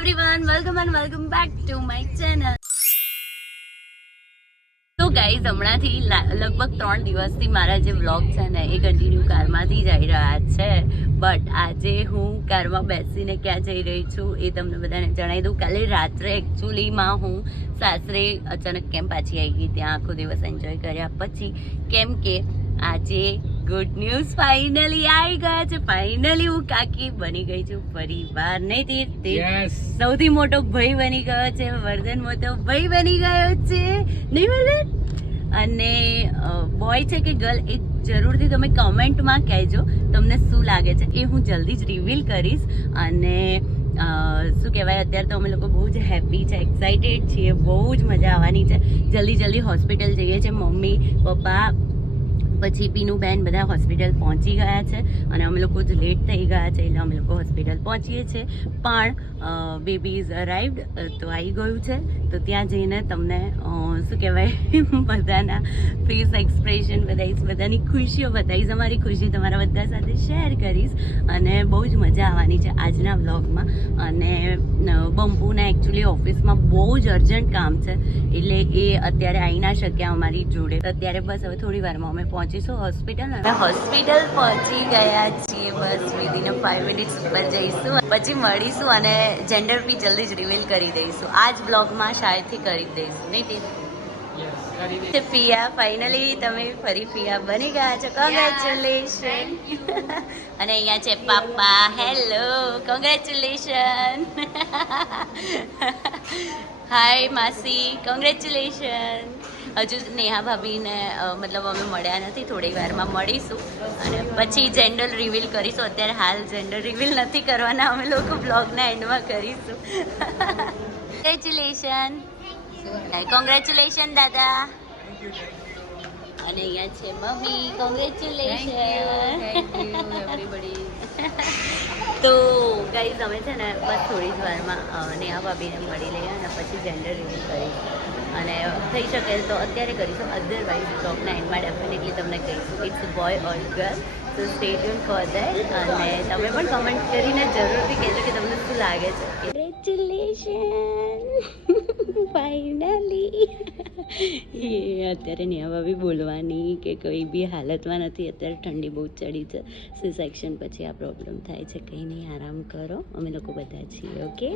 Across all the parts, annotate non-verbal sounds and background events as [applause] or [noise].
Everyone welcome and welcome back to my channel તો guys હમણાંથી લગભગ ત્રણ દિવસથી મારા જે વ્લોગ છે ને, એ કન્ટિન્યુ કારમાંથી જઈ રહ્યા છે. બટ આજે હું કારમાં બેસીને ક્યાં જઈ રહી છું એ તમને બધાને જણાવી દઉં. કાલે રાત્રે એકચ્યુઅલીમાં હું સાસરે અચાનક કેમ પાછી આવી ગઈ, ત્યાં આખો દિવસ એન્જોય કર્યા. પછી કેમ કે આજે ગુડ ન્યૂઝ ફાઇનલી આવી ગયા છે. ફાઇનલી હું કાકી બની ગઈ છું પરિવાર નહીં તે સૌથી મોટો ભાઈ બની ગયો છે વર્ધન મોટો ભાઈ બની ગયો છે. નહીં વર્ધન? અને બોય છે કે ગર્લ એ જરૂરથી તમે કમેન્ટમાં કહેજો તમને શું લાગે છે એ હું જલ્દી જ રિવીલ કરીશ. અને શું કહેવાય અત્યારે તો અમે લોકો બહુ જ હેપી છે એક્સાઇટેડ છીએ બહુ જ મજા આવવાની છે. જલ્દી જલ્દી હોસ્પિટલ જઈએ છીએ મમ્મી પપ્પા પછી પીનું બેન બધા હોસ્પિટલ પહોંચી ગયા છે અને અમે લોકો જ લેટ થઈ ગયા છે એટલે અમે લોકો હોસ્પિટલ પહોંચીએ છીએ. પણ બેબી ઇઝ અરાઇવડ તો આવી ગયું છે. તો ત્યાં જઈને તમને શું કહેવાય, [laughs] બધાના ફેસ એક્સપ્રેશન બતાવીશ બધાની ખુશીઓ બતાવીશ. અમારી ખુશી તમારા બધા સાથે શેર કરીશ અને બહુ જ મજા આવવાની છે આજના વ્લોગમાં અને બંપુને એકચ્યુઅલી ઓફિસમાં બહુ જ અર્જન્ટ કામ છે. એટલે એ અત્યારે આવી ના શક્યા અમારી જોડે. અત્યારે બસ હવે થોડી વારમાં અમે પહોંચીશું હોસ્પિટલ અને હોસ્પિટલ પહોંચી ગયા છીએ. બસ વિધિન ફાઈવ મિનિટ્સ ઉપર જઈશું. પછી મળીશું અને જેન્ડર બી જલ્દી જ રિવીલ કરી દઈશું. આ જ બ્લોગમાં શાયદથી કરી દઈશું. નહીં તે? પિયા ફાઇનલી તમે ફરી પિયા બની ગયા છો. કોંગ્રેચ્યુલેશન [laughs] અને અહીંયા છે પાપા. હેલો કોંગ્રેચ્યુલેશન હાય માસી. કોંગ્રેચ્યુલેશન હજુ નેહા ભાભીને મતલબ અમે મળ્યા નથી થોડી વારમાં મળીશું. અને પછી જેન્ડર રિવીલ કરીશું. અત્યારે હાલ જેન્ડર રિવીલ નથી કરવાના અમે લોકો બ્લોગના એન્ડમાં કરીશું. કોંગ્રેચ્યુલેશન કોંગ્રેચ્યુલેશન દાદા. અને અહીંયા છે મમ્મી. કોંગ્રેચ્યુલેશન [laughs] તો તમે છે ને બસ થોડી જ વારમાં નેહા ભાભીને મળી લઈએ અને પછી જેન્ડર રિવીલ કરી અને થઈ શકે તો અત્યારે કરીશું. અધરવાઇઝ બ્લોગના એન્ડમાં ડેફિનેટલી તમને કહીશું. ઇટ્સ બોય ઓર ગર્લ તો સ્ટે ટ્યુન ફોર ધેટ અને તમે પણ કમેન્ટ કરીને જરૂરથી કહેજો કે તમને શું લાગે છે. કોંગ્રેચ્યુલેશન ફાઇનલી [laughs] એ અત્યારે નેહા ભાભી બોલવાની કે કોઈ બી હાલતમાં નથી અત્યારે ઠંડી બહુ જ ચડી છે. સી સેક્શન પછી આ પ્રોબ્લેમ થાય છે. કંઈ નહીં આરામ કરો. અમે લોકો બધા છીએ ઓકે?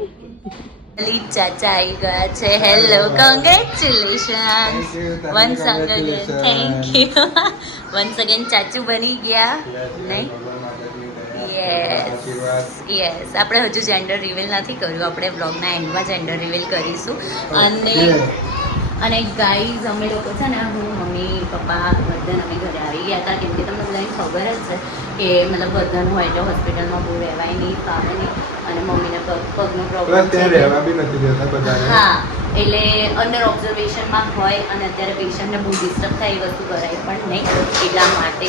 લલિત ચાચા આવી ગયા છે. Hello congratulation once again thank you once again ચાચુ બની ગયા. નહીં? યસ યસ આપણે હજુ જેન્ડર રિવીલ નથી કર્યું. આપણે બ્લોગના એન્ડમાં જેન્ડર રિવીલ કરીશું. અને અને ગાઈઝ અમે લોકો છે ને હું મમ્મી પપ્પા વર્ધન અમે ઘરે આવી ગયા હતા. કેમ કે તમને બધાને ખબર જ છે કે મતલબ વર્ધન હોય એટલે હોસ્પિટલમાં બહુ રહેવાય નહીં ફાવે નહીં. અને મમ્મીને પગ પગનો પ્રોબ્લેમ હા એટલે અંડર ઓબ્ઝર્વેશનમાં હોય અને અત્યારે પેશન્ટને બહુ ડિસ્ટર્બ થાય એ વસ્તુ કરાય પણ નહીં. એટલા માટે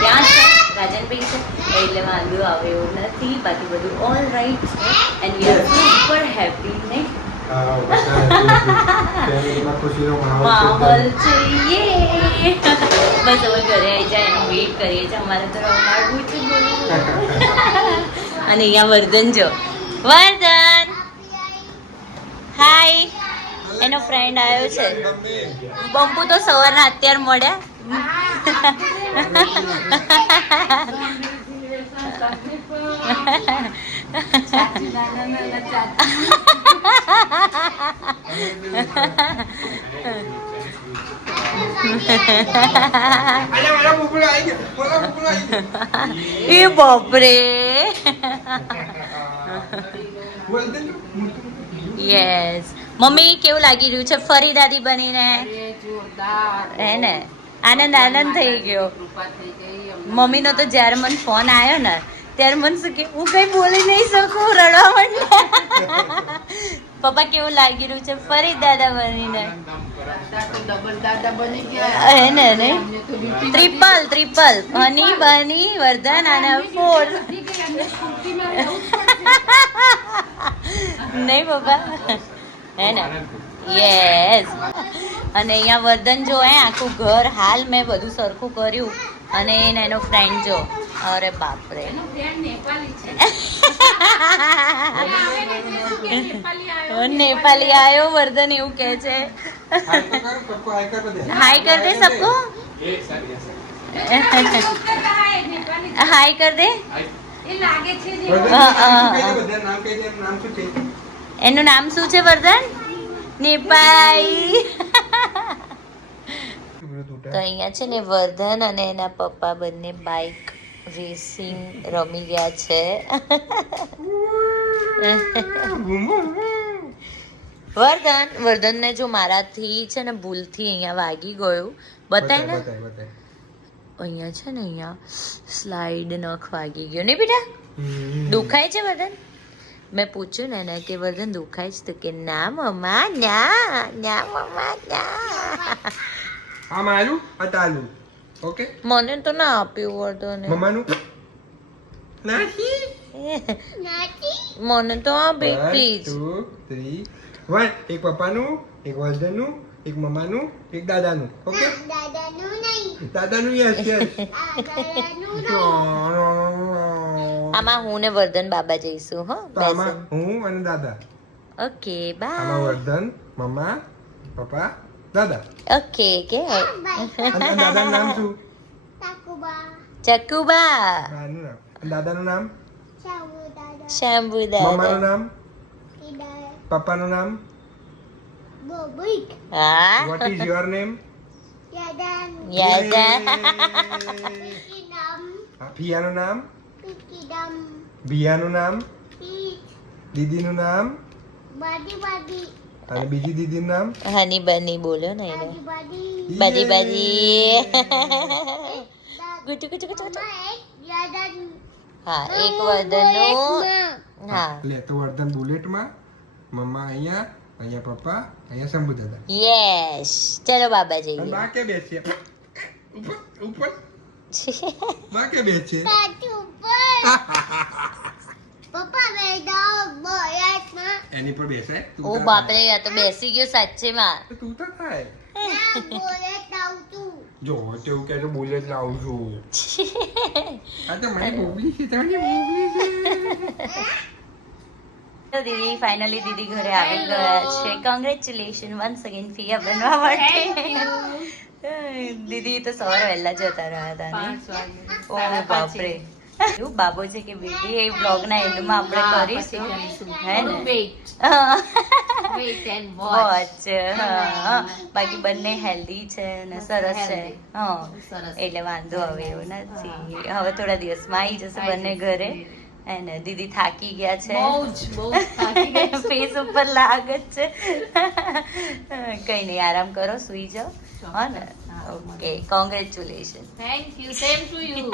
ત્યાં છે રાજનભાઈ છે. એટલે વાંધો આવે એવું નથી. બાકી બધું ઓલ રાઈટ છે. And we are super happy નહીં હા, બધા ફેમિલીમાં ખુશીનો માહોલ માહોલ છે છે યે બસ હવે ઘરે આવી જાય એનો વેઇટ કરીએ છીએ અમારે તો રમાડવું છે અને અહીંયા વર્ધન જો વર્ધન હાય એનો ફ્રેન્ડ આવ્યો છે બંપુ તો સવારના અત્યારે મળ્યા એ બાપરે યસ મમ્મી કેવું લાગી રહ્યું છે? ફરી દાદી બનીને? હે ને આનંદ આનંદ થઈ ગયો. મમ્મીનો તો જ્યારે મને ફોન આવ્યો ને, ત્યારે મને શું કે, હું કઈ બોલી નહીં શકું રડવા માંડ્યા. પપ્પા કેવું લાગી રહ્યું છે? ફરી દાદા બનીને. હે ને ને ટ્રિપલ ટ્રિપલ હની, બની, વર્ધન અને ફોર. નહીં પપ્પા? હે ને યસ અને અહીંયા વર્ધન જો, હે, આખું ઘર, હાલ મેં બધું સરખું કર્યું. અને એને એનો ફ્રેન્ડ જો. અરે બાપરે. [laughs] નેપાલી આયો વર્ધન એવું કહે છે હાય તો કરો, सबको हाय कर दे हाय कर दे सबको ये सारी ऐसा हाय कर दे वर्धन, હા, હા, નામ હા. કહી દે બધા, નામ કહી દે, નામ શું છે એનું નામ શું છે વર્ધન નેપાળી તો અહીંયા છે ને વર્ધન અને એના પપ્પા બંને બાઇક રેસિંગ રમી રહ્યા છે. વર્ધન વર્ધનને જો મારાથી છે ને ભૂલથી અહીંયા વાગી ગયું. બતાય ને. અહીંયા છે ને અહીંયા સ્લાઇડ નખ વાગી ગયો. ને બેટા. દુખાય છે વર્ધન? મેં પૂછ્યું ને એને કે વર્ધન દુખાય છે તો કે ના મમ્મા ના ના મમ્મા ના આ મારું આ તાલું ઓકે. મને તો ના આપ્યું વર્ધને મમ્માનું? નાખી મને તો આપે પ્લીઝ two, three. One. એક પપ્પાનું એક વર્ધનનું એક મમ્માનું એક દાદાનું. ઓકે? દાદાનું યસ યસ [laughs] [laughs] [laughs] આમાં હું ને વર્ધન બાબા જઈશું હો. આમાં હું અને દાદા. ઓકે આમાં બાય વર્ધન મમ્મા પપ્પા દાદા ઓકે કે અને દાદાનું નામ શું ચકુબા આનું નામ અને દાદાનું નામ શંભુ મમ્માનું દાદા નામ પપ્પાનું નામ હા વોટ ઇઝ યોર નેમ યાદા ફિયાનું નામ ભિયાનું નામ દીદીનું નામ અને બીજી દીદી નામ? હની બની બોલો ને એને. બની. બાજી ગુટુ ગુટુ ગુટુ ગુટુ. હા એક વર્ધનનું. હા. લે તો વર્ધન બુલેટમાં મમ્મા અહીંયા અહીંયા પપ્પા અહીંયા શંભુ દાદા. યસ ચલો બાબા જઈએ. બા કે બેસીએ ઉપર ઉપર. બા કે બેસીએ એની પર બેસાય ઓ બાપરે આ તો બેસી ગયો સાચેમાં. તું તો થાય જો તેવું કે તો બુલેટ લાવું છું. આ તો મને બોબલી છે તમને બોબલી છે. દીદી ફાઇનલી દીદી ઘરે આવી ગયા છે. કોંગ્રેચ્યુલેશન વન્સ અગેન ફિયા બનવા માટે. દીદી તો સવારે વહેલા જતા રહ્યા હતા ને? ઓ બાપરે. એવું બાબો છે કે બેટી એ બ્લોગ ના એન્ડમાં આપણે કરીશું. હે ને? [laughs] બાકી બંને હેલ્ધી છે ને સરસ છે. હા. એટલે વાંધો હવે એવો નથી. હવે થોડા દિવસમાં આવી જશે બંને ઘરે. એને દીદી થાકી ગયા છે. ફેસ [laughs] ઉપર લાગે જ છે. [laughs] કઈ નહીં આરામ કરો સુઈ જાઓ. હા ને? Okay congratulation thank you same to you.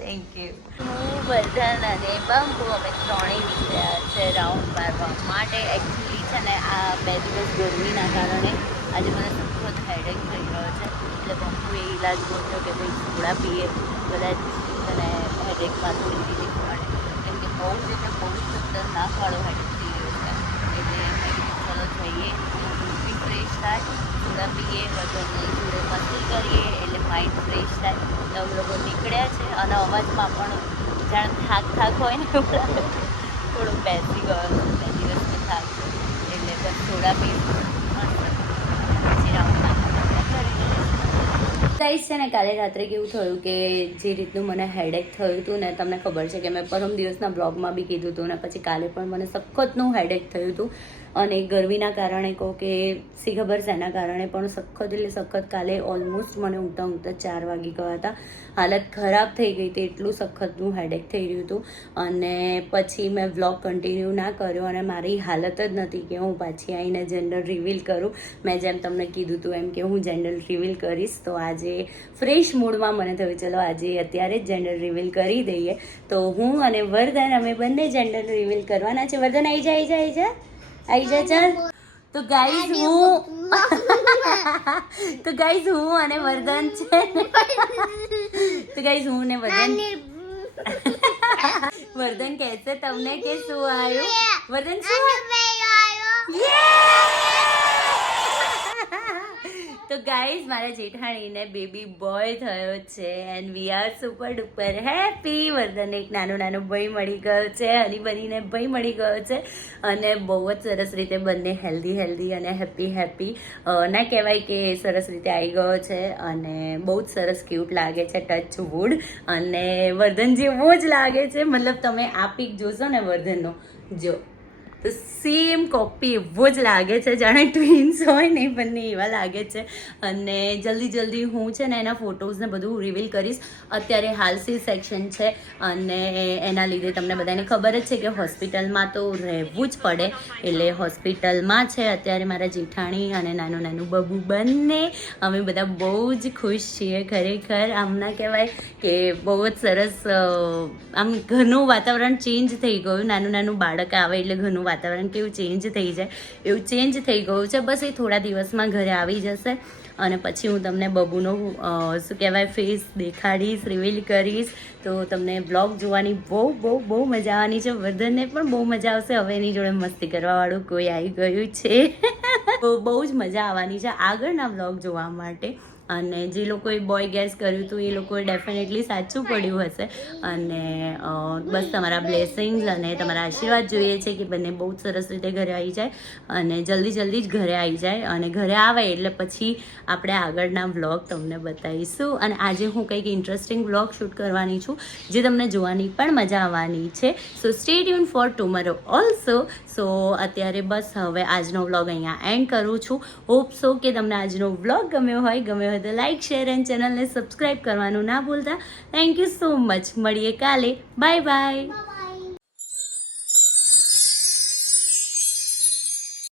Thank you હું વર્ધન અને બંબુ અમે ત્રણેય નીકળ્યા છે રાઉન્ડ મારવા માટે. એકચ્યુઅલી છે ને, આ બે દિવસ ગરમીના કારણે આજે મને સખત હેડેક થઈ રહ્યો છે. એટલે બંબુએ ઇલાજ ગોત્યો કે ભાઈ થોડા પીએ, કદાચ તને હેડેકમાં થોડી રીતે મળે. કેમ કે બહુ જ એટલે બહુ જ ખતરનાક વાળો હેડેક થઈ ચલો બી ફ્રેશ થાય, થોડા પીએ વર્ધનની જોડે મસ્તી કરીએ, એટલે માઇન્ડ ફ્રેશ થાય. તો અમે લોકો નીકળ્યા છે, અને અવાજમાં પણ જાણે થાક થાક હોય ને થોડુંક બેસી ગયો બે દિવસનો થાક એટલે બસ થોડા પીશું ગાઈસ, છે ને, કાલે રાત્રે કેવું થયું કે જે રીતનું મને હેડેક થયું હતું ને, તમને ખબર છે કે મેં પરમ દિવસના બ્લોગમાં બી કીધું હતું ને, પછી કાલે પણ મને સખતનું હેડેક થયું હતું. અને ગરમીના કારણે કહો કે સી ખબર શેના કારણે પણ સખત એટલે સખત કાલે ઓલમોસ્ટ મને ઊંઘતા ઊંઘતા ચાર વાગી ગયા હતા. હાલત ખરાબ થઈ ગઈ હતી, એટલું સખતનું હેડેક થઈ રહ્યું હતું. અને પછી મેં વ્લોગ કન્ટિન્યુ ના કર્યો અને મારી હાલત જ નથી કે હું પાછી આવીને જનરલ રિવીલ કરું. મેં જેમ તમને કીધું હતું એમ કે હું જનરલ રિવીલ કરીશ, તો આજે ફ્રેશ મૂડમાં મને થયું, ચલો, આજે અત્યારે જ જેન્ડર રિવીલ કરી દઈએ. તો હું અને વરદાન અમે બંને જેન્ડર રિવીલ કરવાના છે. વરદાન આવી જાય આવી જા. આવી જા ચાલ તો ગાઈઝ હું તો ગાઈઝ હું અને વર્ધન છે તો ગાઈઝ હું ને વર્ધન વર્ધન કહેશે તમને કે શું આવ્યું વર્ધન શું આવ્યું? તો ગાઈઝ મારા જેઠાણીને બેબી બોય થયો છે and we are super duper happy Vardhan એક નાનો નાનો ભાઈ મળી ગયો છે હની બનીને ભાઈ મળી ગયો છે અને બહુ જ સરસ રીતે બંને હેલ્ધી હેલ્ધી અને હેપી હેપી ના કહેવાય કે સરસ રીતે આવી ગયો છે અને બહુ જ સરસ ક્યુટ લાગે છે ટચ વુડ અને વર્ધન જેવો જ લાગે છે. મતલબ તમે આ પીક જોશો ને વર્ધનનો જો. તો સેમ કોપી એવો જ લાગે છે જાણે ટ્વિન્સ હોય ને બંને એવા લાગે છે. અને જલ્દી જલ્દી હું છે ને એના ફોટોઝને બધું રિવીલ કરીશ. અત્યારે હાલ સી સેક્શન છે અને એના લીધે તમને બધાને ખબર જ છે કે હોસ્પિટલમાં તો રહેવું જ પડે. એટલે હોસ્પિટલમાં છે અત્યારે મારા જેઠાણી અને નાનું નાનું બબુ બંને. અમે બધા બહુ જ ખુશ છીએ ખરેખર. આમ ના કહેવાય કે બહુ જ સરસ આમ ઘરનું વાતાવરણ ચેન્જ થઈ ગયું. નાનું નાનું બાળક આવે એટલે ઘરનું વાતાવરણ કેવું ચેન્જ થઈ જાય. એવું ચેન્જ થઈ ગયું છે, બસ એ થોડા દિવસમાં ઘરે આવી જશે. અને પછી હું તમને બબુનો શું કહેવાય ફેસ દેખાડીશ રિવીલ કરીશ. તો તમને બ્લોગ જોવાની બહુ બહુ બહુ મજા આવવાની છે. વર્ધનને પણ બહુ મજા આવશે. હવે એની જોડે મસ્તી કરવાવાળું કોઈ આવી ગયું છે. [laughs] બહુ જ મજા આવવાની છે આગળના બ્લોગ જોવા માટે. અને જે લોકોએ બોય ગેસ કર્યું હતું, એ લોકોએ ડેફિનેટલી સાચું પડ્યું હશે. અને બસ તમારા બ્લેસિંગ્સ અને તમારા આશીર્વાદ જોઈએ છે કે બંને બહુ જ સરસ રીતે ઘરે આવી જાય અને જલ્દી જલ્દી જ ઘરે આવી જાય અને ઘરે આવે એટલે પછી આપણે આગળના વ્લોગ તમને બતાવીશું. અને આજે હું કંઈક ઇન્ટરેસ્ટિંગ વ્લોગ શૂટ કરવાની છું, જે તમને જોવાની પણ મજા આવવાની છે. So stay tune for tomorrow also so અત્યારે બસ હવે આજનો વ્લોગ અહીંયા એન્ડ કરું છું. હોપ સો કે તમને આજનો વ્લોગ ગમ્યો હોય ગમ્યો હોય તો લાઇક શેર એન્ડ ચેનલને સબસ્ક્રાઈબ કરવાનું ના ભૂલતા. થેન્ક યુ સો મચ મળીએ કાલે. Bye bye